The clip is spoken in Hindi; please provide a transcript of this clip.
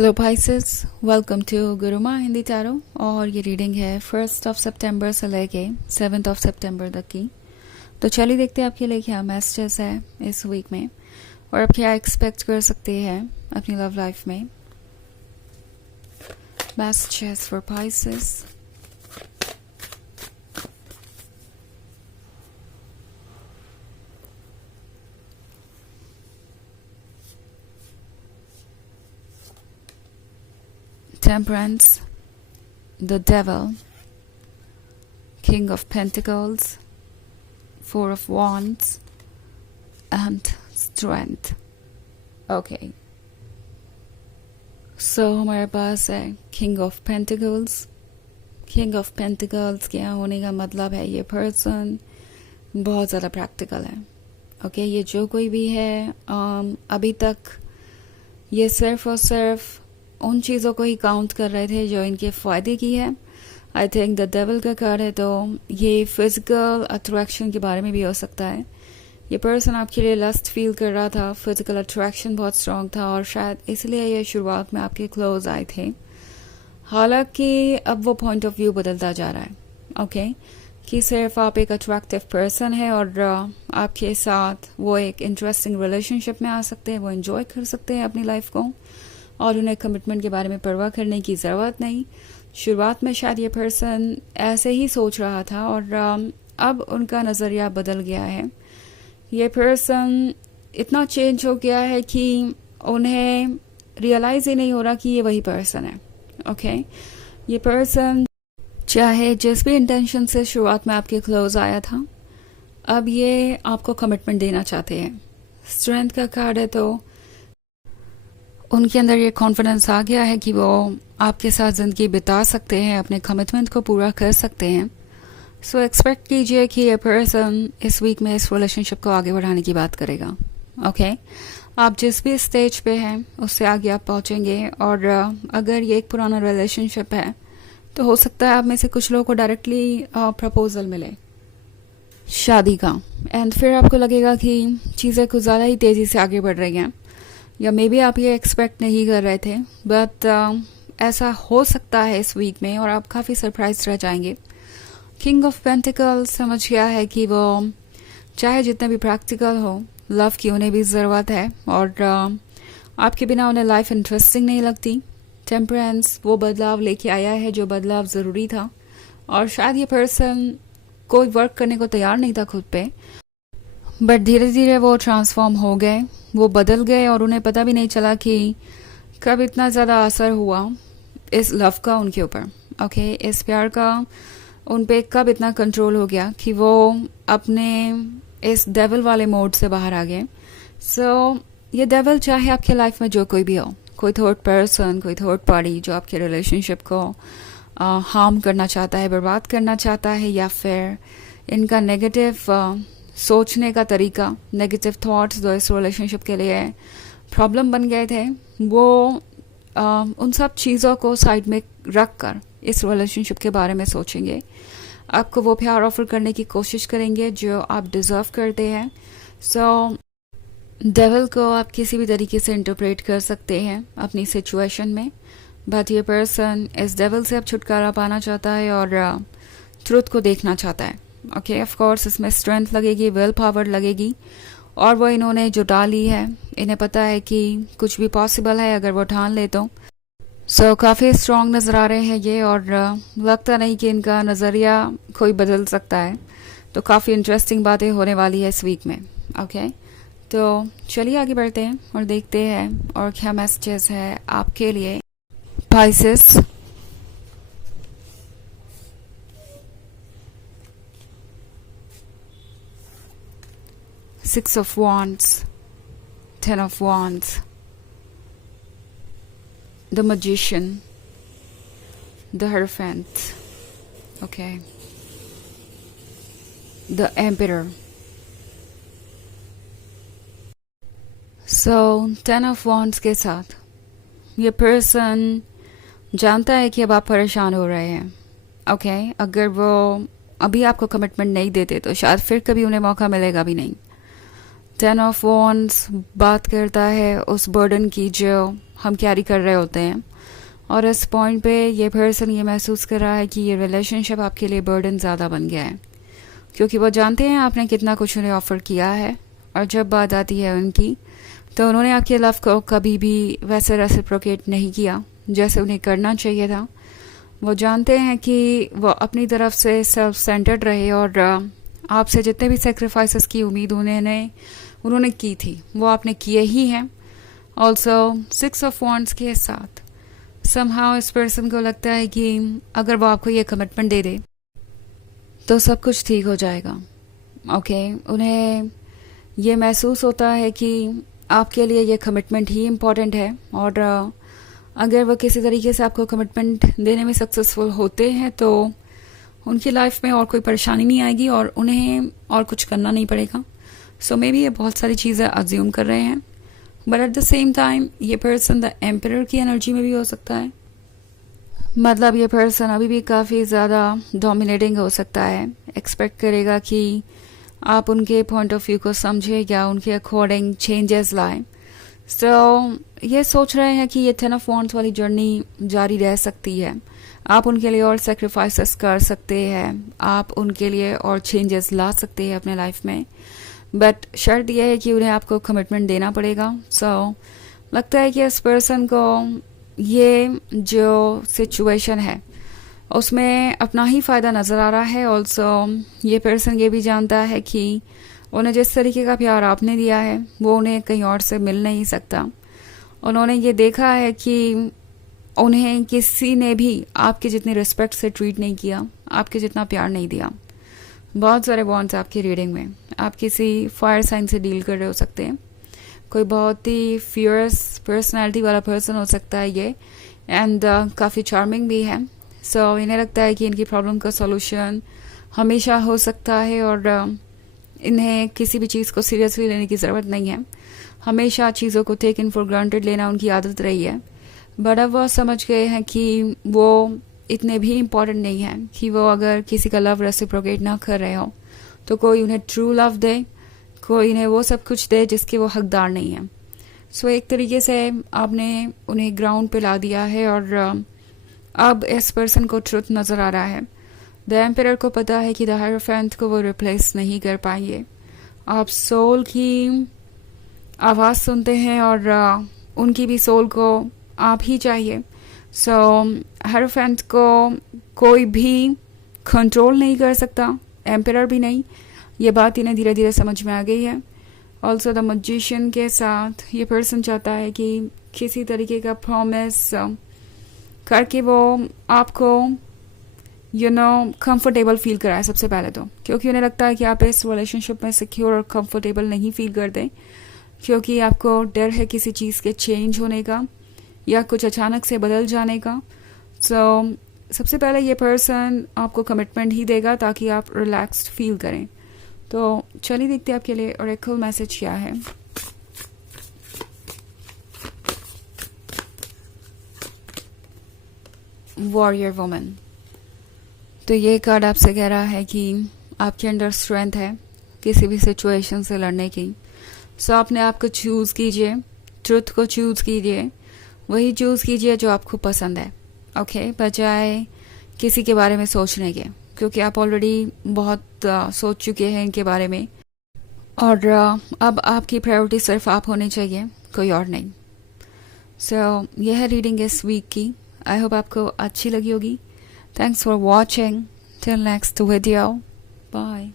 Hello Pisces, welcome to Guruma Hindi tarot. और ये रीडिंग है 1 सितंबर से लेके 7 सितंबर तक की। तो चलिए देखते हैं आपके लिए क्या मैसेजेस है इस वीक में और आप क्या एक्सपेक्ट कर सकते हैं अपनी लव लाइफ में। Messages for Pisces. Temperance, the Devil, King of Pentacles, Four of Wands, and Strength. Okay. So हमारे पास है King of Pentacles. King of Pentacles के यहाँ होने का मतलब है ये पर्सन बहुत ज़्यादा प्रैक्टिकल है। ओके, ये जो कोई भी है अभी तक ये सिर्फ और सिर्फ उन चीज़ों को ही काउंट कर रहे थे जो इनके फ़ायदे की है। आई थिंक द डेविल का कार्ड है, तो ये फिज़िकल अट्रैक्शन के बारे में भी हो सकता है। ये पर्सन आपके लिए लस्ट फील कर रहा था, फिज़िकल अट्रैक्शन बहुत स्ट्रॉन्ग था और शायद इसलिए ये शुरुआत में आपके क्लोज आए थे। हालांकि अब वो पॉइंट ऑफ व्यू बदलता जा रहा है। ओके, कि सिर्फ आप एक अट्रैक्टिव पर्सन है और आपके साथ वो एक इंटरेस्टिंग रिलेशनशिप में आ सकते हैं, वो एंजॉय कर सकते हैं अपनी लाइफ को और उन्हें कमिटमेंट के बारे में परवाह करने की ज़रूरत नहीं। शुरुआत में शायद ये पर्सन ऐसे ही सोच रहा था और अब उनका नज़रिया बदल गया है। ये पर्सन इतना चेंज हो गया है कि उन्हें रियलाइज़ ही नहीं हो रहा कि ये वही पर्सन है। ओके, ये पर्सन चाहे जिस भी इंटेंशन से शुरुआत में आपके क्लोज आया था, अब ये आपको कमिटमेंट देना चाहते हैं। स्ट्रेंथ का कार्ड है, तो उनके अंदर ये कॉन्फिडेंस आ गया है कि वो आपके साथ ज़िंदगी बिता सकते हैं, अपने कमिटमेंट को पूरा कर सकते हैं। सो एक्सपेक्ट कीजिए कि ये पर्सन इस वीक में इस रिलेशनशिप को आगे बढ़ाने की बात करेगा। ओके, आप जिस भी स्टेज पे हैं उससे आगे आप पहुंचेंगे और अगर ये एक पुराना रिलेशनशिप है तो हो सकता है आप में से कुछ लोगों को डायरेक्टली प्रपोजल मिले शादी का, एंड फिर आपको लगेगा कि चीज़ें कुछ ज़्यादा ही तेज़ी से आगे बढ़ रही हैं, या मे बी आप ये एक्सपेक्ट नहीं कर रहे थे, बट ऐसा हो सकता है इस वीक में और आप काफ़ी सरप्राइज रह जाएंगे। किंग ऑफ पेंटिकल्स समझ गया है कि वो चाहे जितने भी प्रैक्टिकल हो, लव की उन्हें भी ज़रूरत है और आपके बिना उन्हें लाइफ इंटरेस्टिंग नहीं लगती। टेम्परेंस वो बदलाव लेके आया है जो बदलाव ज़रूरी था और शायद ये पर्सन कोई वर्क करने को तैयार नहीं था खुद पे, बट धीरे धीरे वो ट्रांसफॉर्म हो गए, वो बदल गए और उन्हें पता भी नहीं चला कि कब इतना ज़्यादा असर हुआ इस लव का उनके ऊपर। ओके, इस प्यार का उन पे कब इतना कंट्रोल हो गया कि वो अपने इस डेविल वाले मोड से बाहर आ गए। सो ये डेविल चाहे आपके लाइफ में जो कोई भी हो, कोई थर्ड पर्सन, कोई थर्ड पार्टी जो आपके रिलेशनशिप को हार्म करना चाहता है, बर्बाद करना चाहता है, या फिर इनका नेगेटिव सोचने का तरीका, नेगेटिव थॉट्स जो इस रिलेशनशिप के लिए प्रॉब्लम बन गए थे, वो उन सब चीज़ों को साइड में रख कर इस रिलेशनशिप के बारे में सोचेंगे, आपको वो प्यार ऑफर करने की कोशिश करेंगे जो आप डिज़र्व करते हैं। सो डेविल को आप किसी भी तरीके से इंटरप्रेट कर सकते हैं अपनी सिचुएशन में, बट ये पर्सन इस डेविल से अब छुटकारा पाना चाहता है और ट्रुथ को देखना चाहता है। ओके, ऑफ कोर्स इसमें स्ट्रेंथ लगेगी, विल पावर लगेगी और वो इन्होंने जो डाली है, इन्हें पता है कि कुछ भी पॉसिबल है अगर वो ठान ले तो। सो काफ़ी स्ट्रॉन्ग नज़र आ रहे हैं ये और लगता नहीं कि इनका नज़रिया कोई बदल सकता है, तो काफ़ी इंटरेस्टिंग बातें होने वाली है इस वीक में। ओके, तो चलिए आगे बढ़ते हैं और देखते हैं और क्या मैसेजेस है आपके लिए Pisces. Six of Wands, Ten of Wands, the Magician, the Hierophant, okay, the Emperor. So, Ten of Wands के साथ ये पर्सन जानता है कि अब आप परेशान हो रहे हैं। ओके, अगर वो अभी आपको कमिटमेंट नहीं देते तो शायद फिर कभी उन्हें मौका मिलेगा भी नहीं। 10 ऑफ वॉन्ड्स बात करता है उस बर्डन की जो हम कैरी कर रहे होते हैं, और इस पॉइंट पे ये पर्सन ये महसूस कर रहा है कि ये रिलेशनशिप आपके लिए बर्डन ज़्यादा बन गया है, क्योंकि वो जानते हैं आपने कितना कुछ उन्हें ऑफ़र किया है, और जब बात आती है उनकी तो उन्होंने आपके लव को कभी भी वैसे रेसिप्रोकेट नहीं किया जैसे उन्हें करना चाहिए था। वो जानते हैं कि वो अपनी तरफ से सेल्फ सेंटर्ड रहे, और आपसे जितने भी सेक्रीफाइसेस की उम्मीद उन्होंने की थी वो आपने किए ही हैं। ऑल्सो 6 ऑफ वॉन्ड्स के साथ समहाउ इस पर्सन को लगता है कि अगर वो आपको ये कमिटमेंट दे दे तो सब कुछ ठीक हो जाएगा। ओके, उन्हें ये महसूस होता है कि आपके लिए ये कमिटमेंट ही इम्पॉर्टेंट है, और अगर वो किसी तरीके से आपको कमिटमेंट देने में सक्सेसफुल होते हैं तो उनकी लाइफ में और कोई परेशानी नहीं आएगी और उन्हें और कुछ करना नहीं पड़ेगा। सो मे बी ये बहुत सारी चीज़ें अज्यूम कर रहे हैं, but at the same time ये पर्सन द एम्परर की एनर्जी में भी हो सकता है। मतलब ये पर्सन अभी भी काफ़ी ज़्यादा डोमिनेटिंग हो सकता है, एक्सपेक्ट करेगा कि आप उनके पॉइंट ऑफ व्यू को समझे या उनके अकॉर्डिंग चेंजेस लाएं। सो ये सोच रहे हैं कि ये 10 ऑफ वॉन्ड्स वाली जर्नी जारी रह सकती है, आप उनके लिए और सेक्रीफाइसेस कर सकते हैं, आप उनके लिए और चेंजेस ला सकते हैं अपने लाइफ में, बट शर्त यह है कि उन्हें आपको कमिटमेंट देना पड़ेगा। सो लगता है कि इस पर्सन को ये जो सिचुएशन है उसमें अपना ही फ़ायदा नज़र आ रहा है। ऑल्सो ये पर्सन ये भी जानता है कि उन्हें जिस तरीके का प्यार आपने दिया है वो उन्हें कहीं और से मिल नहीं सकता। उन्होंने ये देखा है कि उन्हें किसी ने भी आपके जितनी रिस्पेक्ट से ट्रीट नहीं किया, आपके जितना प्यार नहीं दिया। बहुत सारे बॉन्ड्स आपकी रीडिंग में, आप किसी फायर साइन से डील कर रहे हो सकते हैं, कोई बहुत ही फियरस पर्सनालिटी वाला पर्सन हो सकता है ये, एंड काफ़ी चार्मिंग भी है। सो इन्हें लगता है कि इनकी प्रॉब्लम का सॉल्यूशन हमेशा हो सकता है, और इन्हें किसी भी चीज़ को सीरियसली लेने की ज़रूरत नहीं है। हमेशा चीज़ों को टेक इन फॉर ग्रांटेड लेना उनकी आदत रही है, बट अब वो समझ गए हैं कि वो इतने भी इम्पॉर्टेंट नहीं है कि वो अगर किसी का लव रेसिप्रोकेट ना कर रहे हो तो कोई उन्हें ट्रू लव दे, कोई इन्हें वो सब कुछ दे जिसके वो हकदार नहीं है। सो एक तरीके से आपने उन्हें ग्राउंड पे ला दिया है, और अब इस पर्सन को ट्रुथ नज़र आ रहा है। द एम्परर को पता है कि द हायरोफेंट को वो रिप्लेस नहीं कर पाएंगे। आप सोल की आवाज़ सुनते हैं और उनकी भी सोल को आप ही चाहिए। सो हायरोफेंट को कोई भी कंट्रोल नहीं कर सकता, एम्परर भी नहीं। ये बात इन्हें धीरे धीरे समझ में आ गई है। ऑल्सो द मैजिशियन के साथ ये पर्सन चाहता है कि किसी तरीके का प्रॉमिस करके वो आपको कंफर्टेबल फील कराए सबसे पहले तो, क्योंकि उन्हें लगता है कि आप इस रिलेशनशिप में सिक्योर और कंफर्टेबल नहीं फील करते, क्योंकि आपको डर है किसी चीज़ के चेंज होने का या कुछ अचानक से बदल जाने का। सो सबसे पहले ये पर्सन आपको कमिटमेंट ही देगा ताकि आप रिलैक्स्ड फील करें। तो चलिए देखते हैं आपके लिए ओरेकल मैसेज क्या है। Warrior woman. तो ये कार्ड आपसे कह रहा है कि आपके अंदर स्ट्रेंथ है किसी भी सिचुएशन से लड़ने की। सो अपने आप को चूज़ कीजिए, ट्रुथ को चूज़ कीजिए, वही चूज़ कीजिए जो आपको पसंद है, ओके, बजाय किसी के बारे में सोचने के, क्योंकि आप ऑलरेडी बहुत सोच चुके हैं इनके बारे में, और अब आपकी प्रायोरिटी सिर्फ आप होनी चाहिए, कोई और नहीं। सो यह है रीडिंग इस वीक की। आई होप आपको अच्छी लगी होगी। Thanks for watching. Till next video, bye.